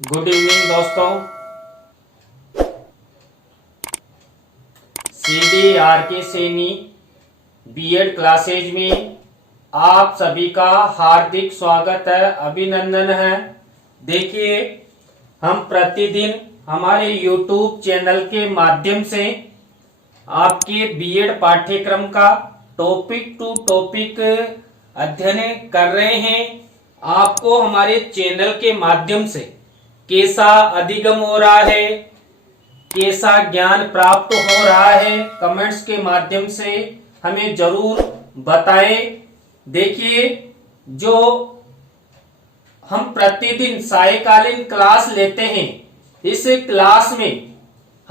Good evening दोस्तों। CDRK Saini BEd classes में आप सभी का हार्दिक स्वागत है, अभिनंदन है। देखिए, हम प्रतिदिन हमारे YouTube चैनल के माध्यम से आपके बीएड पाठ्यक्रम का टॉपिक टू टॉपिक अध्ययन कर रहे हैं। आपको हमारे चैनल के माध्यम से कैसा अधिगम हो रहा है, कैसा ज्ञान प्राप्त हो रहा है, कमेंट्स के माध्यम से हमें जरूर बताएं। देखिए, जो हम प्रतिदिन सायकालीन क्लास लेते हैं, इस क्लास में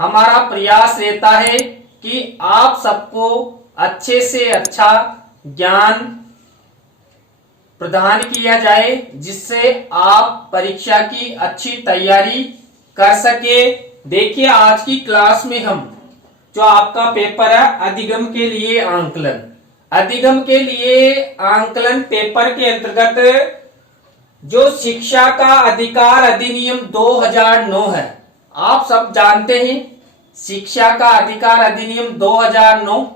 हमारा प्रयास रहता है कि आप सबको अच्छे से अच्छा ज्ञान प्रदान किया जाए, जिससे आप परीक्षा की अच्छी तैयारी कर सके। देखिए, आज की क्लास में हम जो आपका पेपर है अधिगम के लिए आंकलन, अधिगम के लिए आंकलन पेपर के अंतर्गत जो शिक्षा का अधिकार अधिनियम 2009 है, आप सब जानते हैं शिक्षा का अधिकार अधिनियम 2009।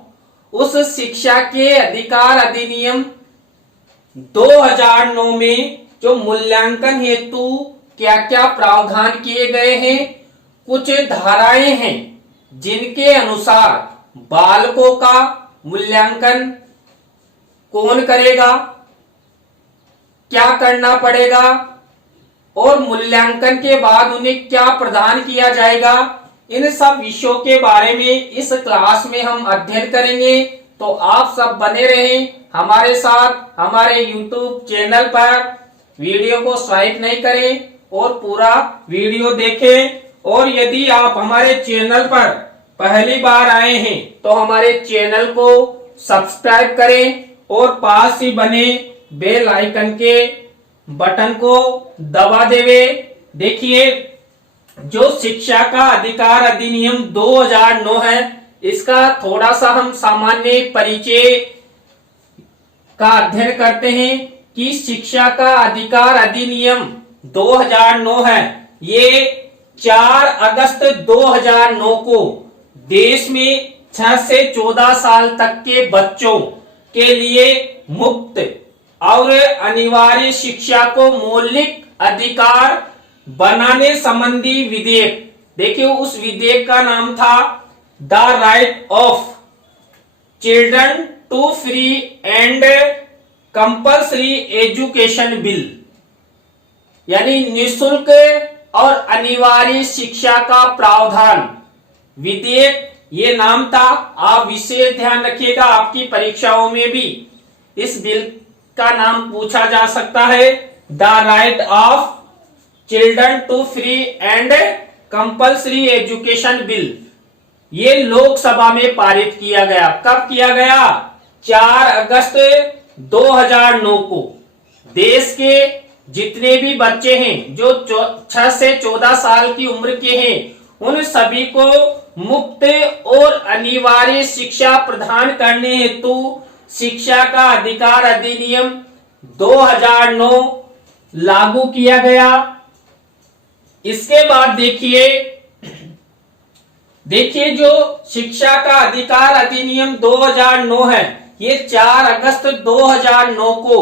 उस शिक्षा के अधिकार अधिनियम 2009 में जो मूल्यांकन हेतु क्या क्या प्रावधान किए गए हैं, कुछ धाराएं हैं जिनके अनुसार बालकों का मूल्यांकन कौन करेगा, क्या करना पड़ेगा और मूल्यांकन के बाद उन्हें क्या प्रदान किया जाएगा, इन सब विषयों के बारे में इस क्लास में हम अध्ययन करेंगे। तो आप सब बने रहें हमारे साथ। हमारे YouTube चैनल पर वीडियो को स्वाइप नहीं करें और पूरा वीडियो देखें। और यदि आप हमारे चैनल पर पहली बार आए हैं तो हमारे चैनल को सब्सक्राइब करें और पास ही बने बेल आइकन के बटन को दबा देवे। देखिए, जो शिक्षा का अधिकार अधिनियम 2009 है, इसका थोड़ा सा हम सामान्य परिचय का अध्ययन करते हैं कि शिक्षा का अधिकार अधिनियम 2009 है। ये 4 अगस्त 2009 को देश में 6 से 14 साल तक के बच्चों के लिए मुफ्त और अनिवार्य शिक्षा को मौलिक अधिकार बनाने संबंधी विधेयक। देखिए, उस विधेयक का नाम था the right of children to free and compulsory education bill, यानी निःशुल्क और अनिवार्य शिक्षा का प्रावधान विधेयक, ये नाम था। आप विशेष ध्यान रखिएगा, आपकी परीक्षाओं में भी इस बिल का नाम पूछा जा सकता है, the right of children to free and compulsory education bill. ये लोकसभा में पारित किया गया। कब किया गया? 4 अगस्त 2009 को। देश के जितने भी बच्चे हैं जो 6 से 14 साल की उम्र के हैं, उन सभी को मुफ्त और अनिवार्य शिक्षा प्रदान करने हेतु शिक्षा का अधिकार अधिनियम 2009 लागू किया गया। इसके बाद देखिए, जो शिक्षा का अधिकार अधिनियम 2009 है, ये 4 अगस्त 2009 को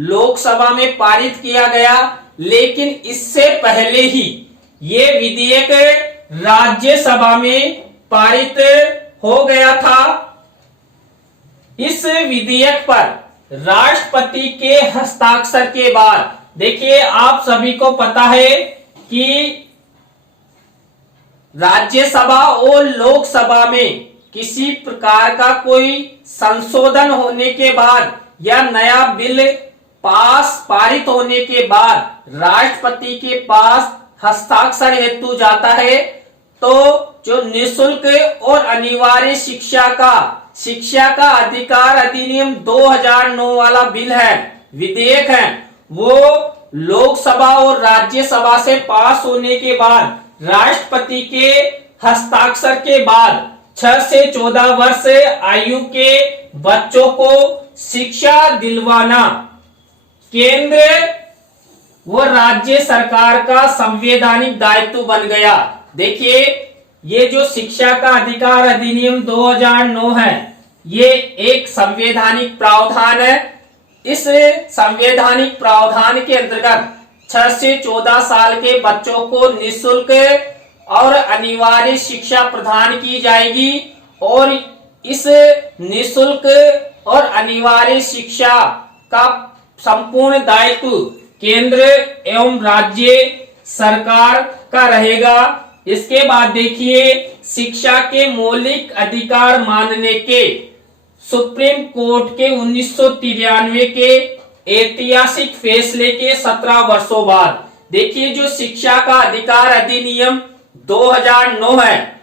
लोकसभा में पारित किया गया। लेकिन इससे पहले ही ये विधेयक राज्यसभा में पारित हो गया था। इस विधेयक पर राष्ट्रपति के हस्ताक्षर के बाद, देखिए, आप सभी को पता है कि राज्यसभा और लोकसभा में किसी प्रकार का कोई संशोधन होने के बाद या नया बिल पारित होने के बाद राष्ट्रपति के पास हस्ताक्षर हेतु जाता है। तो जो निःशुल्क और अनिवार्य शिक्षा का अधिकार अधिनियम 2009 वाला बिल है, विधेयक है, वो लोकसभा और राज्यसभा से पास होने के बाद राष्ट्रपति के हस्ताक्षर के बाद 6 से 14 वर्ष आयु के बच्चों को शिक्षा दिलवाना केंद्र वो राज्य सरकार का संवैधानिक दायित्व बन गया। देखिए, ये जो शिक्षा का अधिकार अधिनियम 2009 है, ये एक संवैधानिक प्रावधान है। इस संवैधानिक प्रावधान के अंतर्गत 6 से 14 साल के बच्चों को निःशुल्क और अनिवार्य शिक्षा प्रदान की जाएगी और इस निःशुल्क और अनिवार्य शिक्षा का संपूर्ण दायित्व केंद्र एवं राज्य सरकार का रहेगा। इसके बाद देखिए, शिक्षा के मौलिक अधिकार मानने के सुप्रीम कोर्ट के 1993 के ऐतिहासिक फैसले के 17 वर्षों बाद देखिए, जो शिक्षा का अधिकार अधिनियम 2009 है,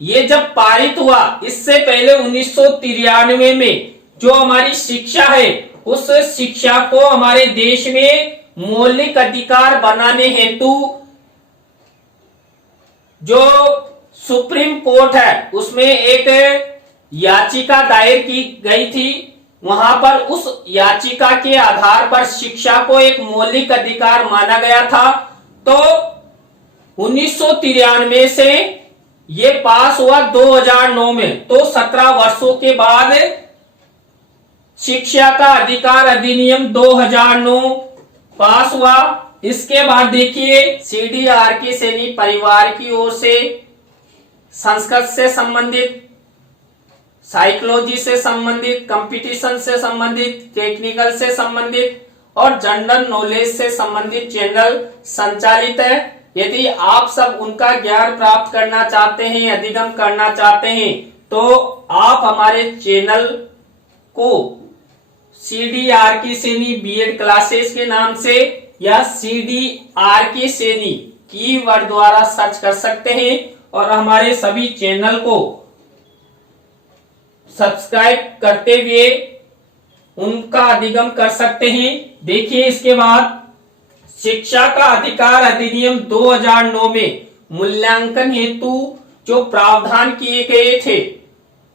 ये जब पारित हुआ, इससे पहले 1993 में जो हमारी शिक्षा है, उस शिक्षा को हमारे देश में मौलिक अधिकार बनाने हेतु जो सुप्रीम कोर्ट है, उसमें एक याचिका दायर की गई थी। वहां पर उस याचिका के आधार पर शिक्षा को एक मौलिक अधिकार माना गया था। तो 1993 से ये पास हुआ 2009 में, तो 17 वर्षों के बाद शिक्षा का अधिकार अधिनियम 2009 पास हुआ। इसके बाद देखिए, CDR सैनी परिवार की ओर से संस्कृत से संबंधित, साइकोलॉजी से संबंधित, कंपटीशन से संबंधित, टेक्निकल से संबंधित और जनरल नॉलेज से संबंधित चैनल संचालित है। यदि आप सब उनका ज्ञान प्राप्त करना चाहते हैं, अधिगम करना चाहते हैं, तो आप हमारे चैनल को CDR सैनी बीएड क्लासेस के नाम से या CDR सैनी कीवर्ड द्वारा सर्च कर सकते हैं और हमारे सभी चैनल को सब्सक्राइब करते हुए उनका अधिगम कर सकते हैं। देखिए, इसके बाद शिक्षा का अधिकार अधिनियम 2009 में मूल्यांकन हेतु जो प्रावधान किए गए थे,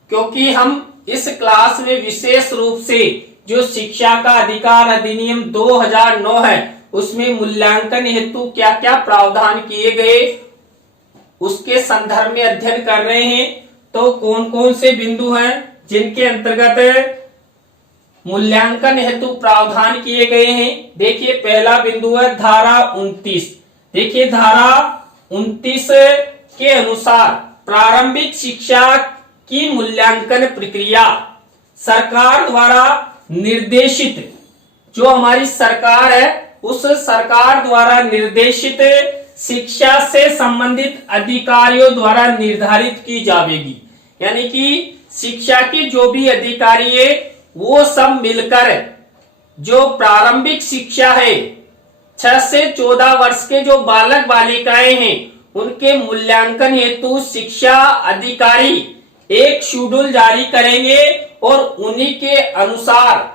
क्योंकि हम इस क्लास में विशेष रूप से जो शिक्षा का अधिकार अधिनियम 2009 है, उसमें मूल्यांकन हेतु क्या क्या प्रावधान किए गए उसके संदर्भ में अध्ययन कर रहे हैं। तो कौन कौन से बिंदु हैं जिनके अंतर्गत मूल्यांकन हेतु प्रावधान किए गए हैं? देखिए, पहला बिंदु है धारा 29। देखिए, धारा 29 के अनुसार प्रारंभिक शिक्षा की मूल्यांकन प्रक्रिया सरकार द्वारा निर्देशित, जो हमारी सरकार है, उस सरकार द्वारा निर्देशित शिक्षा से संबंधित अधिकारियों द्वारा निर्धारित की जाएगी। यानी कि शिक्षा के जो भी अधिकारी है, वो सब मिलकर जो प्रारंभिक शिक्षा है, 6 से 14 वर्ष के जो बालक बालिकाएं हैं, उनके मूल्यांकन हेतु शिक्षा अधिकारी एक शेड्यूल जारी करेंगे और उन्हीं के अनुसार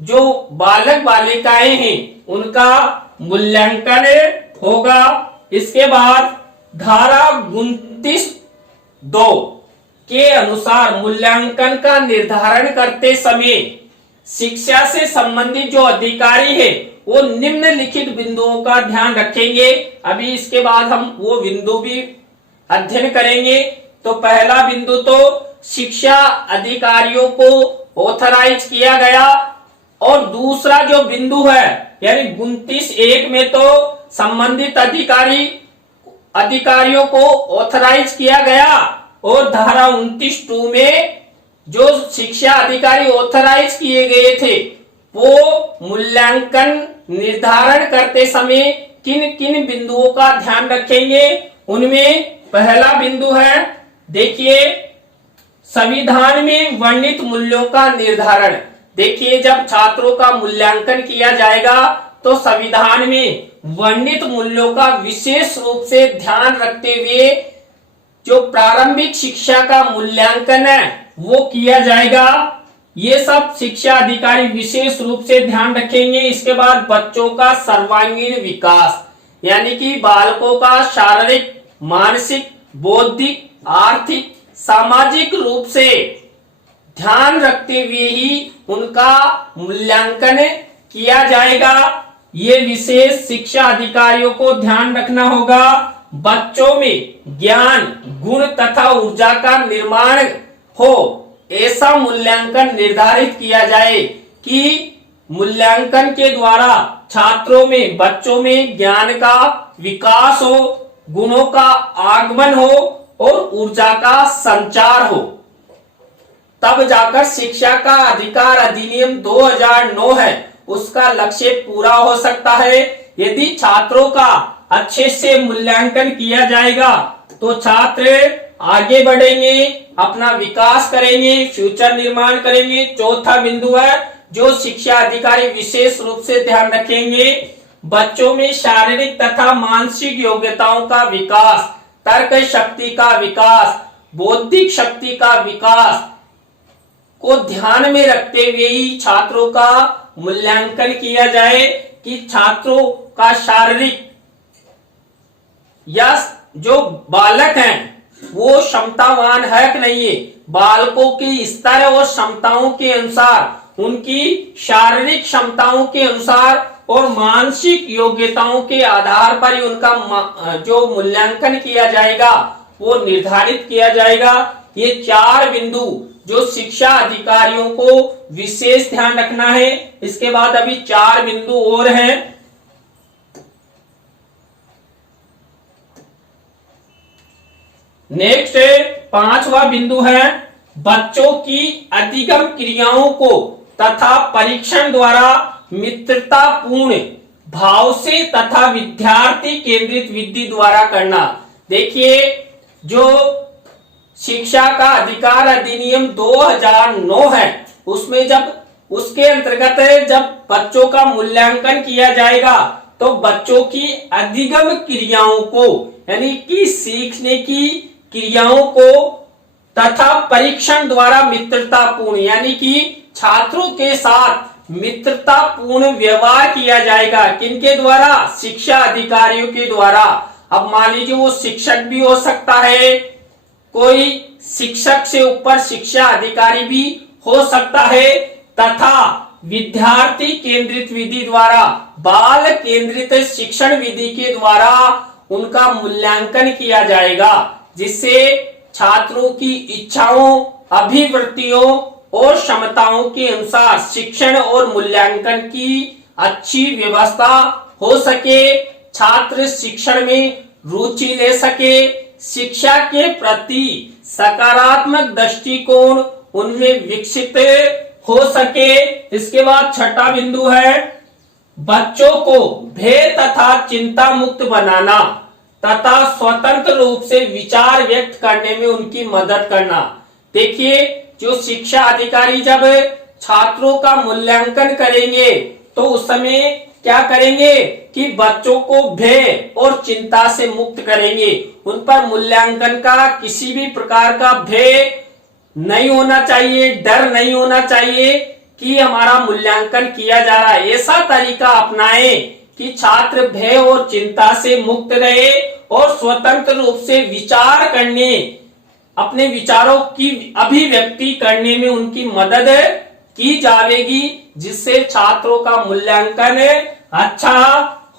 जो बालक बालिकाएं हैं, उनका मूल्यांकन होगा। इसके बाद धारा 29(2) के अनुसार मूल्यांकन का निर्धारण करते समय शिक्षा से संबंधित जो अधिकारी है, वो निम्नलिखित बिंदुओं का ध्यान रखेंगे। अभी इसके बाद हम वो बिंदु भी अध्ययन करेंगे। तो पहला बिंदु, तो शिक्षा अधिकारियों को ऑथराइज किया गया, और दूसरा जो बिंदु है, यानी 29(1) में तो संबंधित अधिकारियों को ऑथराइज किया गया, और धारा 29(2) में जो शिक्षा अधिकारी ऑथराइज किए गए थे, वो मूल्यांकन निर्धारण करते समय किन किन बिंदुओं का ध्यान रखेंगे। उनमें पहला बिंदु है, देखिए, संविधान में वर्णित मूल्यों का निर्धारण। देखिए, जब छात्रों का मूल्यांकन किया जाएगा, तो संविधान में वर्णित मूल्यों का विशेष रूप से ध्यान रखते हुए जो प्रारंभिक शिक्षा का मूल्यांकन है, वो किया जाएगा। ये सब शिक्षा अधिकारी विशेष रूप से ध्यान रखेंगे। इसके बाद बच्चों का सर्वांगीण विकास, यानी कि बालकों का शारीरिक, मानसिक, बौद्धिक, आर्थिक, सामाजिक रूप से ध्यान रखते हुए ही उनका मूल्यांकन किया जाएगा। ये विशेष शिक्षा अधिकारियों को ध्यान रखना होगा बच्चों में ज्ञान, गुण तथा ऊर्जा का निर्माण हो, ऐसा मूल्यांकन निर्धारित किया जाए कि मूल्यांकन के द्वारा छात्रों में, बच्चों में ज्ञान का विकास हो, गुणों का आगमन हो और ऊर्जा का संचार हो। तब जाकर शिक्षा का अधिकार अधिनियम 2009 है उसका लक्ष्य पूरा हो सकता है। यदि छात्रों का अच्छे से मूल्यांकन किया जाएगा तो छात्र आगे बढ़ेंगे, अपना विकास करेंगे, फ्यूचर निर्माण करेंगे। चौथा बिंदु है जो शिक्षा अधिकारी विशेष रूप से ध्यान रखेंगे, बच्चों में शारीरिक तथा मानसिक योग्यताओं का विकास, तर्क शक्ति का विकास, बौद्धिक शक्ति का विकास को ध्यान में रखते हुए ही छात्रों का मूल्यांकन किया जाए कि छात्रों का शारीरिक या जो बालक हैं वो क्षमतावान है कि नहीं है। बालकों के स्तर और क्षमताओं के अनुसार, उनकी शारीरिक क्षमताओं के अनुसार और मानसिक योग्यताओं के आधार पर ही उनका जो मूल्यांकन किया जाएगा वो निर्धारित किया जाएगा। ये 4 बिंदु जो शिक्षा अधिकारियों को विशेष ध्यान रखना है। इसके बाद अभी 4 बिंदु और हैं। नेक्स्ट 5वां बिंदु है बच्चों की अधिगम क्रियाओं को तथा परीक्षण द्वारा मित्रतापूर्ण भाव से तथा विद्यार्थी केंद्रित विधि द्वारा करना। देखिए जो शिक्षा का अधिकार अधिनियम 2009 है उसमें जब उसके अंतर्गत जब बच्चों का मूल्यांकन किया जाएगा तो बच्चों की अधिगम क्रियाओं को यानी कि सीखने की क्रियाओं को तथा परीक्षण द्वारा मित्रतापूर्ण यानी कि छात्रों के साथ मित्रतापूर्ण व्यवहार किया जाएगा। किनके द्वारा? शिक्षा अधिकारियों के द्वारा। अब मान लीजिए वो शिक्षक भी हो सकता है, कोई शिक्षक से ऊपर शिक्षा अधिकारी भी हो सकता है, तथा विद्यार्थी केंद्रित विधि द्वारा, बाल केंद्रित शिक्षण विधि के द्वारा उनका मूल्यांकन किया जाएगा, जिससे छात्रों की इच्छाओं, अभिवृत्तियों और क्षमताओं के अनुसार शिक्षण और मूल्यांकन की अच्छी व्यवस्था हो सके, छात्र शिक्षण में रुचि ले सके, शिक्षा के प्रति सकारात्मक दृष्टिकोण उनमें विकसित हो सके। इसके बाद 6वां बिंदु है बच्चों को भय तथा चिंता मुक्त बनाना तथा स्वतंत्र रूप से विचार व्यक्त करने में उनकी मदद करना। देखिए जो शिक्षा अधिकारी जब छात्रों का मूल्यांकन करेंगे तो उस समय क्या करेंगे कि बच्चों को भय और चिंता से मुक्त करेंगे। उन पर मूल्यांकन का किसी भी प्रकार का भय नहीं होना चाहिए, डर नहीं होना चाहिए कि हमारा मूल्यांकन किया जा रहा है। ऐसा तरीका अपनाएं कि छात्र भय और चिंता से मुक्त रहे और स्वतंत्र रूप से विचार करने, अपने विचारों की अभिव्यक्ति करने में उनकी मदद की जाएगी, जिससे छात्रों का मूल्यांकन अच्छा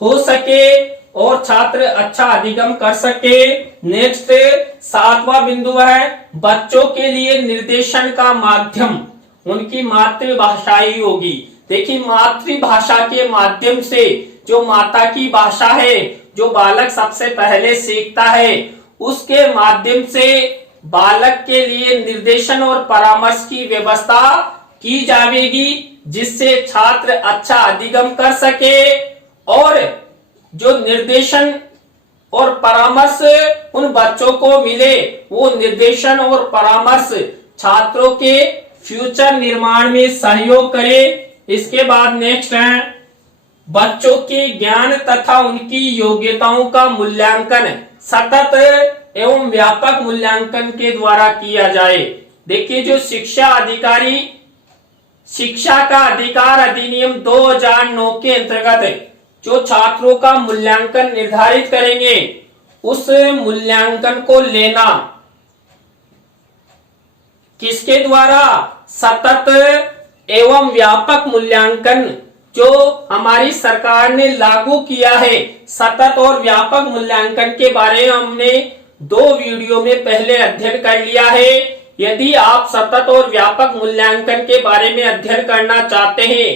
हो सके और छात्र अच्छा अधिगम कर सके। नेक्स्ट 7वां बिंदु है बच्चों के लिए निर्देशन का माध्यम उनकी मातृभाषा ही होगी। देखिए मातृभाषा के माध्यम से जो माता की भाषा है, जो बालक सबसे पहले सीखता है, उसके माध्यम से बालक के लिए निर्देशन और परामर्श की व्यवस्था की जाएगी, जिससे छात्र अच्छा अधिगम कर सके और जो निर्देशन और परामर्श उन बच्चों को मिले, वो निर्देशन और परामर्श छात्रों के फ्यूचर निर्माण में सहयोग करे। इसके बाद नेक्स्ट है बच्चों के ज्ञान तथा उनकी योग्यताओं का मूल्यांकन सतत एवं व्यापक मूल्यांकन के द्वारा किया जाए। देखिए जो शिक्षा अधिकारी शिक्षा का अधिकार अधिनियम 2009 के अंतर्गत जो छात्रों का मूल्यांकन निर्धारित करेंगे, उस मूल्यांकन को लेना किसके द्वारा? सतत एवं व्यापक मूल्यांकन जो हमारी सरकार ने लागू किया है सतत और व्यापक मूल्यांकन के बारे में हमने 2 वीडियो में पहले अध्ययन कर लिया है। यदि आप सतत और व्यापक मूल्यांकन के बारे में अध्ययन करना चाहते हैं,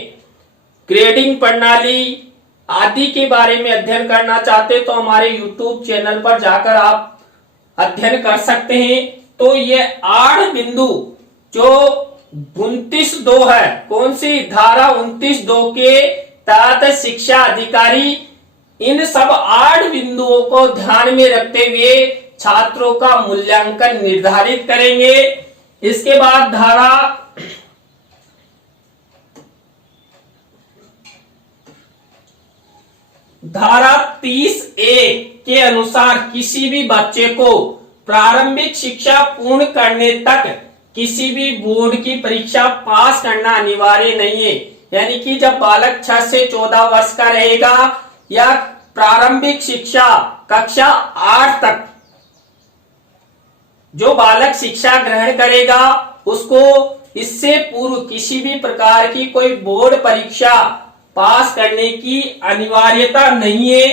ग्रेडिंग प्रणाली आदि के बारे में अध्ययन करना चाहते हैं, तो हमारे YouTube चैनल पर जाकर आप अध्ययन कर सकते हैं। तो ये 8 बिंदु जो 29(2) है, कौन सी धारा 29(2) के तहत शिक्षा अधिकारी इन सब 8 बिंदुओं को ध्यान में रखते हुए छात्रों का मूल्यांकन निर्धारित करेंगे। इसके बाद धारा 30(a) के अनुसार किसी भी बच्चे को प्रारंभिक शिक्षा पूर्ण करने तक किसी भी बोर्ड की परीक्षा पास करना अनिवार्य नहीं है। यानी कि जब बालक 6 से 14 वर्ष का रहेगा या प्रारंभिक शिक्षा कक्षा 8 तक जो बालक शिक्षा ग्रहण करेगा, उसको इससे पूर्व किसी भी प्रकार की कोई बोर्ड परीक्षा पास करने की अनिवार्यता नहीं है,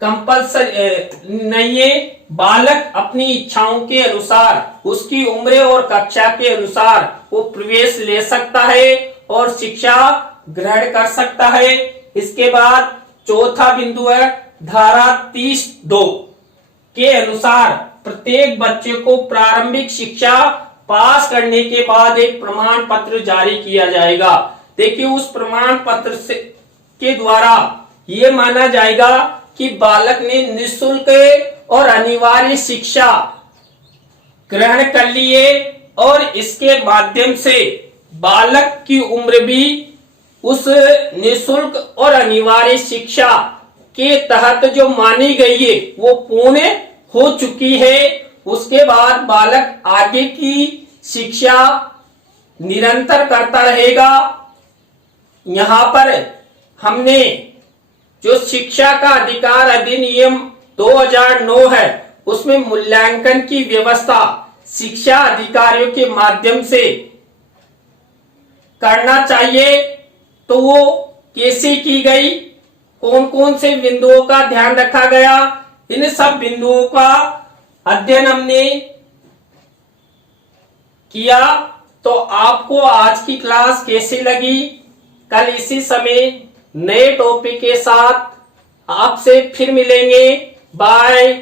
कंपल्सरी नहीं है। बालक अपनी इच्छाओं के अनुसार, उसकी उम्र और कक्षा के अनुसार वो प्रवेश ले सकता है और शिक्षा ग्रहण कर सकता है। इसके बाद चौथा बिंदु है धारा 30(2) के अनुसार प्रत्येक बच्चे को प्रारंभिक शिक्षा पास करने के बाद एक प्रमाण पत्र जारी किया जाएगा। देखिए, उस प्रमाण पत्र से के द्वारा ये माना जाएगा कि बालक ने निःशुल्क और अनिवार्य शिक्षा ग्रहण कर ली है और इसके माध्यम से बालक की उम्र भी उस निःशुल्क और अनिवार्य शिक्षा के तहत जो मानी गई है वो पूर्ण हो चुकी है। उसके बाद बालक आगे की शिक्षा निरंतर करता रहेगा। यहाँ पर हमने जो शिक्षा का अधिकार अधिनियम 2009 है, उसमें मूल्यांकन की व्यवस्था शिक्षा अधिकारियों के माध्यम से करना चाहिए। तो वो कैसे की गई, कौन कौन से बिंदुओं का ध्यान रखा गया, इन सब बिंदुओं का अध्ययन हमने किया। तो आपको आज की क्लास कैसी लगी? कल इसी समय नए टॉपिक के साथ आपसे फिर मिलेंगे। बाय।